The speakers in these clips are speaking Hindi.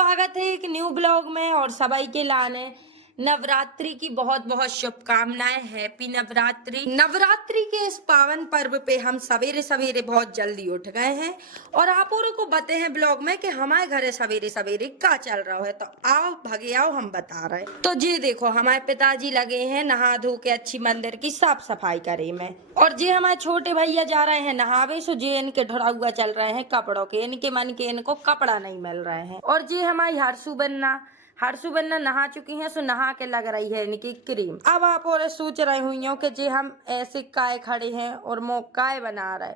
स्वागत है एक न्यू ब्लॉग में और सबाई के लाने नवरात्रि की बहुत बहुत शुभकामनाएं। हैप्पी नवरात्रि। नवरात्रि के इस पावन पर्व पे हम सवेरे सवेरे बहुत जल्दी उठ गए हैं और आप और को बते हैं ब्लॉग में कि हमारे घरे सवेरे सवेरे क्या चल रहा है। तो आओ भगे आओ हम बता रहे हैं। तो जी देखो हमारे पिताजी लगे हैं नहा धो के अच्छी मंदिर की साफ सफाई करे में, और जी हमारे छोटे भैया जा रहे हैं नहावे। सो जी इनके ढड़ाउआ चल रहे हैं कपड़ों के, इनके मन के इनको कपड़ा नहीं मिल रहे हैं। और जी हमारी हरसू बन्ना नहा चुकी हैं, सो नहा के लग रही है इनकी क्रीम। अब आप और सोच रहे हुई हो कि जी हम ऐसे काय खड़े हैं और मो काय बना रहे,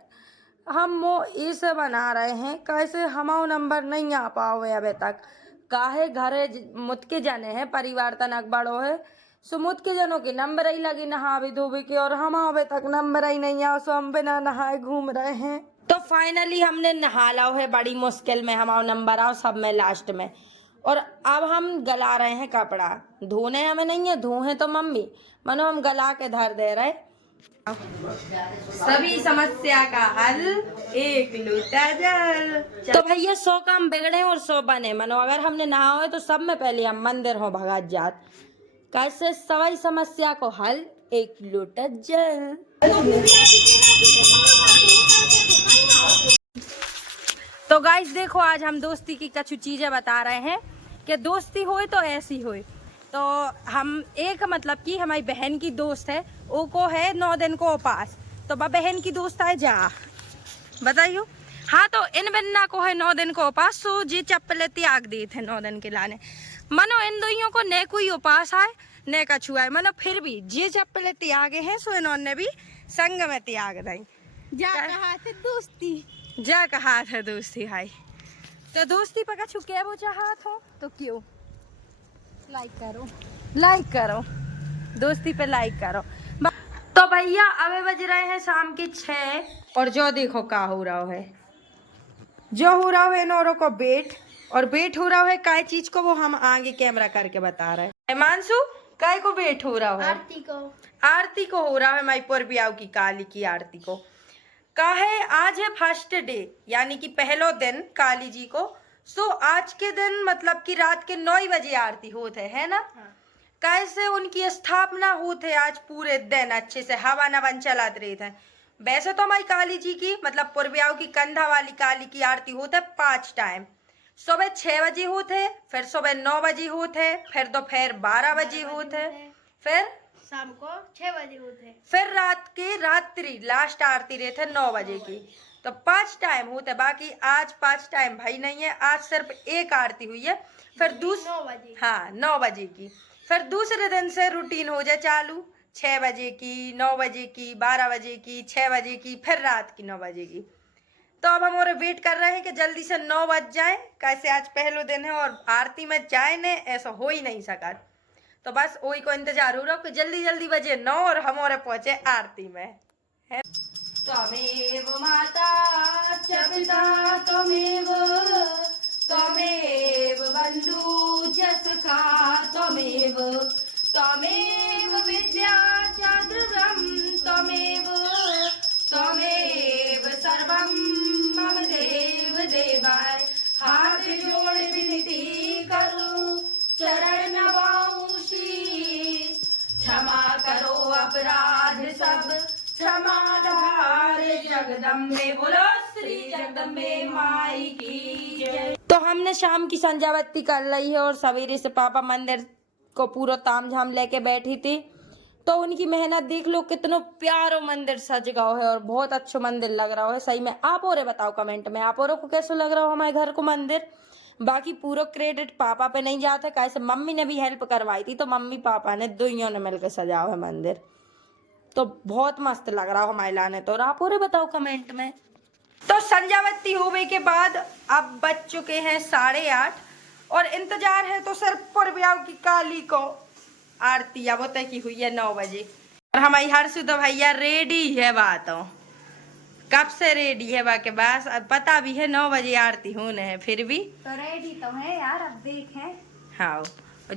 हम मो इसे बना रहे हैं कैसे हमारा नंबर नहीं आ पाओ अभी तक। काहे घरे मुतके जने हैं परिवार तनक बड़ो है, सो मुतके जनों के नंबर ही लगी नहावे धोवे के, और हम अभी तक नंबर ही नहीं आओ, सो हम बिना नहाए घूम रहे हैं। तो फाइनली हमने नहा लो है, बड़ी मुश्किल में हमारा नंबर आओ सब में लास्ट में। और अब हम गला रहे हैं कपड़ा, धोने हमें नहीं है, धोए तो मम्मी मनो हम गला के धर दे रहे। सभी समस्या का हल एक लोटा जल। तो भैया 100 काम बिगड़े और 100 बने मनो, अगर हमने नहा हो तो सब में पहले हम मंदिर हो भगत जात। कैसे सभी समस्या को हल एक लोटा जल। तो गाइस देखो आज हम दोस्ती की कुछ चीजें बता रहे हैं कि दोस्ती होए तो ऐसी होए। तो हम एक मतलब कि हमारी बहन की दोस्त है, वो को है 9 दिन को उपास, तो बहन की दोस्त है जा बताइयो। हाँ तो इन बन्ना को है 9 दिन को उपास, सो जी चप्पल त्याग दिए थे 9 दिन के लाने। मनो इन दोइयों को न कोई उपास आए न कछु आए, मनो फिर भी जी चप्पल त्यागे हैं, सो इन्होंने भी संग में त्याग दी। जा कहा थे दोस्ती, जा कहा था दोस्ती हाई। तो दोस्ती पर कछु क्या वो चाहत हो तो क्यों लाइक करो दोस्ती पे लाइक करो। तो भैया अबे बज रहे हैं शाम के 6 और जो देखो का हो रहा है, जो हो रहा है नौरों को बेट हो रहा है काय चीज को, वो हम आगे कैमरा करके बता रहे हैं। मानसू काय को बेट हो रहा है? आरती को हो रहा है माईपुर ब्याह की काली की आरती को। का है आज है फर्स्ट डे यानी कि पहलो दिन काली जी को। सो आज के दिन मतलब कि रात के 9 बजे आरती होते है ना। हाँ। कैसे उनकी स्थापना होते आज पूरे दिन अच्छे से हवा नवन चलाते रहे थे। वैसे तो हमारी काली जी की मतलब पुरबियाओं की कंधा वाली काली की आरती होते 5 टाइम। सुबह 6 बजे होते, फिर सुबह 9 बजे होते, फिर दोपहर 12 बजे होते, फिर शाम को 6 बजे होते, फिर रात के रात्रि लास्ट आरती रहते 9 बजे की। तो 5 टाइम होते, बाकी आज 5 टाइम भाई नहीं है, आज सिर्फ एक आरती हुई है। फिर 9 बजे, हाँ 9 बजे की। फिर दूसरे दिन से रूटीन हो जाए चालू, 6 बजे की, 9 बजे की, 12 बजे की, 6 बजे की, फिर रात की 9 बजे की। तो अब हम और वेट कर रहे हैं कि जल्दी से 9 बज जाए, कैसे आज पहलो दिन है और आरती में जाए ने ऐसा हो ही नहीं सका। तो बस वही को इंतजार हो रहा कि जल्दी जल्दी बजे 9 और हम और पहुंचे आरती में। त्वमेव माता च पिता त्वमेव बंधु च सखा त्वमेव विद्या च ध्रुवं त्वमेव सर्वं मम देव देवाय। हाथ जोड़ विनती करूं चरण नवाऊं शीश, क्षमा करो अपराध सब क्षमाधार जगदम्बे। बोलो श्री जगदम्बे माई की जय। तो हमने शाम की संध्यावत्ती कर ली है और सवेरे से पापा मंदिर को पूरा तामझाम लेके बैठी थी। तो उनकी मेहनत देख लो, कितना प्यारो मंदिर सज गया है और बहुत अच्छा मंदिर लग रहा है सही में। आप और बताओ कमेंट में आप और को कैसा लग रहा हो हमारे घर को मंदिर। बाकी पूरा क्रेडिट पापा पे नहीं जाता, कैसे मम्मी ने भी हेल्प करवाई थी, तो मम्मी पापा ने दोनों ने मिलकर सजाओ है मंदिर। तो बहुत मस्त लग रहा हो हमारे लाने तो। और आप और बताओ कमेंट में। तो संध्यावत्ती होने के बाद अब बज चुके हैं 8:30 और इंतजार है तो सिर्फ पुरबियाओं की काली को आरती अब तय की हुई है 9 बजे। और हमारी हर्षु तो भैया रेडी है, बातों कब से रेडी है बाके पास, अब पता भी है 9 बजे आरती होने है, फिर भी तो रेडी तो है यार। अब देखें, हाँ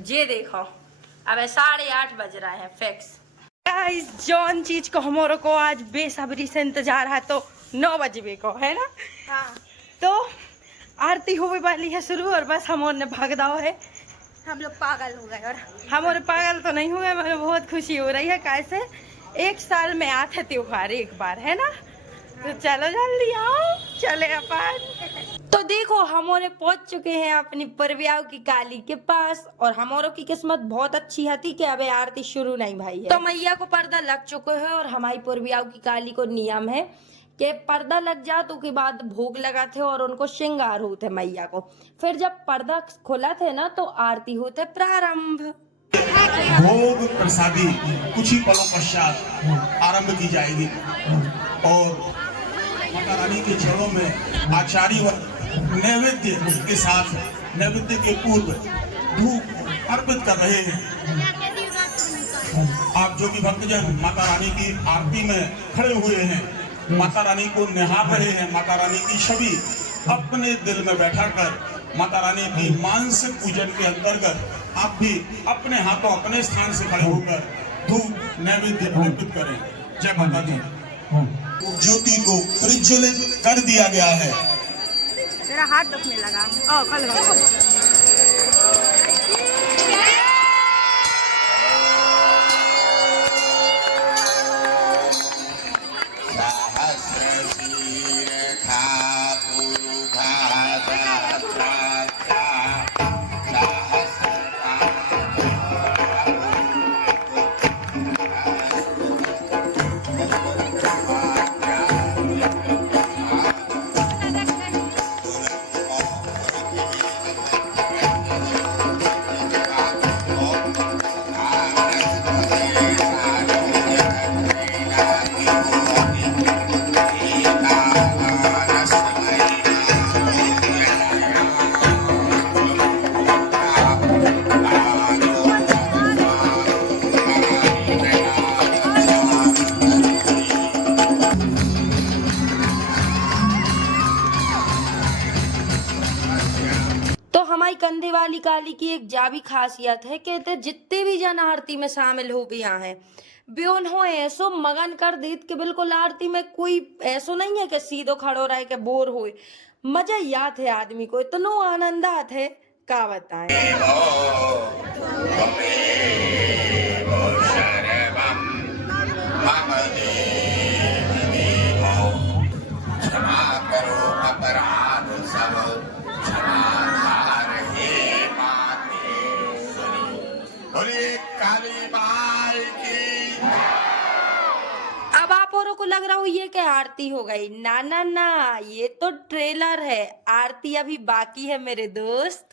ये देखो अब 8:30 बज रहा है फिक्स। जौन चीज को हमारे को आज बेसब्री से इंतजार है तो 9 बजे को है ना। हाँ। तो आरती होने वाली है शुरू और बस हम ने भाग दाव है। हम लोग पागल हो गए और हमारे पागल तो नहीं हुए, मगर बहुत खुशी हो रही है। कैसे एक साल में आते त्योहार एक बार है ना, तो चलो जल्दी आओ चले अपन। तो देखो हमारे पहुंच चुके हैं अपनी परव्याव की काली के पास, और हमारों की किस्मत बहुत अच्छी थी कि अबे आरती शुरू नहीं भाई है। तो मैया को पर्दा लग चुके है और हमारी परव्याव की काली को नियम है कि पर्दा लग जा तो के बाद भोग लगा थे और उनको श्रृंगार होते मैया को। फिर जब पर्दा खोला थे ना तो आरती होते प्रारंभ। भोग प्रसादी कुछ ही पलों पश्चात आरंभ की जाएगी और माता रानी के चरणों में आचार्य व नैवेद्य के साथ नैवेद्य के पूर्व धूप अर्पित कर रहे हैं। आप जो कि भक्तजन माता रानी की आरती में खड़े हुए हैं, माता रानी को निहार रहे हैं, माता रानी की छवि अपने दिल में बैठाकर माता रानी की मानसिक पूजन के अंतर्गत आप भी अपने हाथों अपने स्थान से खड़े होकर धूप नैवेद्य अर्पित करें। जय माता दी। ज्योति को प्रज्वलित कर दिया गया है। मेरा हाथ दुखने लगा। कंधे वाली काली की एक जावी खासियत है, कहते जितने भी जन आरती में शामिल हो भी यहाँ है ब्योन हो ऐसो मगन कर देत कि बिल्कुल आरती में कोई ऐसो नहीं है कि सीधो खड़ो रहे के बोर होए। मजा याद है आदमी को, इतनो आनंद आत है का बताएं। अब आप औरों को लग रहा हो ये क्या आरती हो गई? ना ना ना, ये तो ट्रेलर है, आरती अभी बाकी है मेरे दोस्त।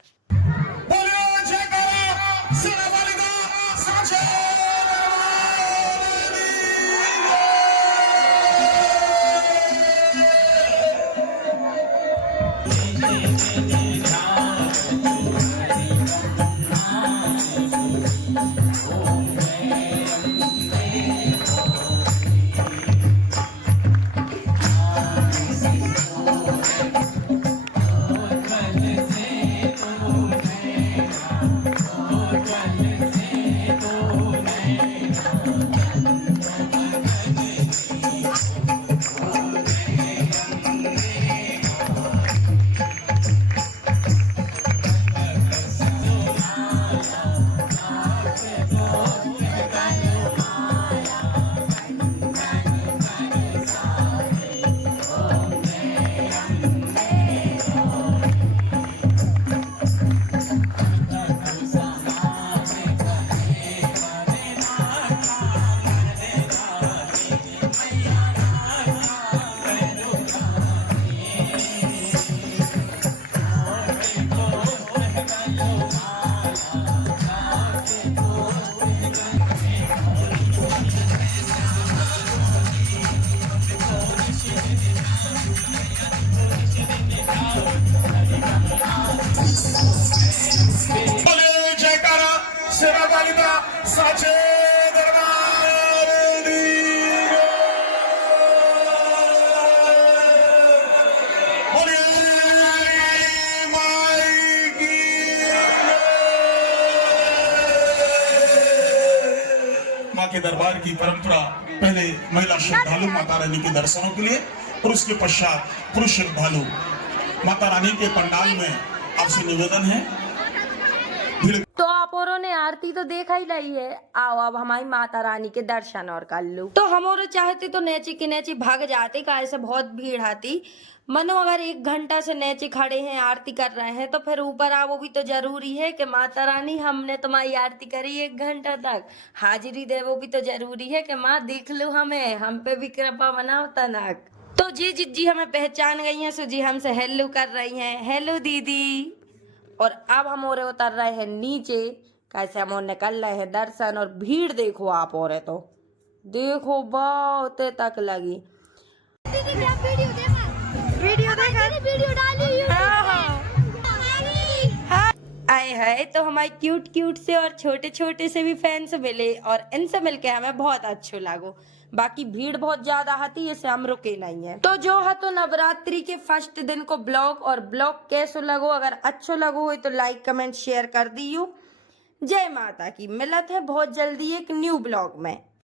के दरबार की परंपरा पहले महिला श्रद्धालु माता रानी के दर्शनों के लिए और उसके पश्चात पुरुष श्रद्धालु माता रानी के पंडाल में आपसे निवेदन है, भीड़ तो आप औरों ने आरती तो देखा ही नहीं है, आओ अब हमारी माता रानी के दर्शन और कर लो। तो हम और चाहते तो नेची की नेची भाग जाते, काहे से बहुत भीड़ आती। मनो अगर 1 घंटा से नेचे खड़े हैं आरती कर रहे हैं तो फिर ऊपर आओ भी तो जरूरी है कि माता रानी हमने तुम्हारी आरती करी 1 घंटा तक, हाजिरी दे वो भी तो जरूरी है कि माँ देख लो हमें, हम पे भी कृपा बनाओ तनक। तो जी जिज्जी हमें पहचान गई हैं, सो जी हमसे हेलो कर रही हैं, हेलो दीदी। और अब हम और उतर रहे हैं नीचे, कैसे हम और निकल रहे हैं दर्शन। और भीड़ देखो आप और तो देखो बहुत तक लगी। वीडियो देखा वीडियो डाली आए है तो हमारे क्यूट क्यूट से और छोटे छोटे से भी फैंस मिले और इनसे मिलके हमें बहुत अच्छो लागो। बाकी भीड़ बहुत ज्यादा आती है, इसे हम रुके नहीं है। तो जो है तो नवरात्रि के फर्स्ट दिन को ब्लॉग कैसो लगो, अगर अच्छो लगो हो तो लाइक कमेंट शेयर कर दियो। जय माता की, मिलत है बहुत जल्दी एक न्यू ब्लॉग में।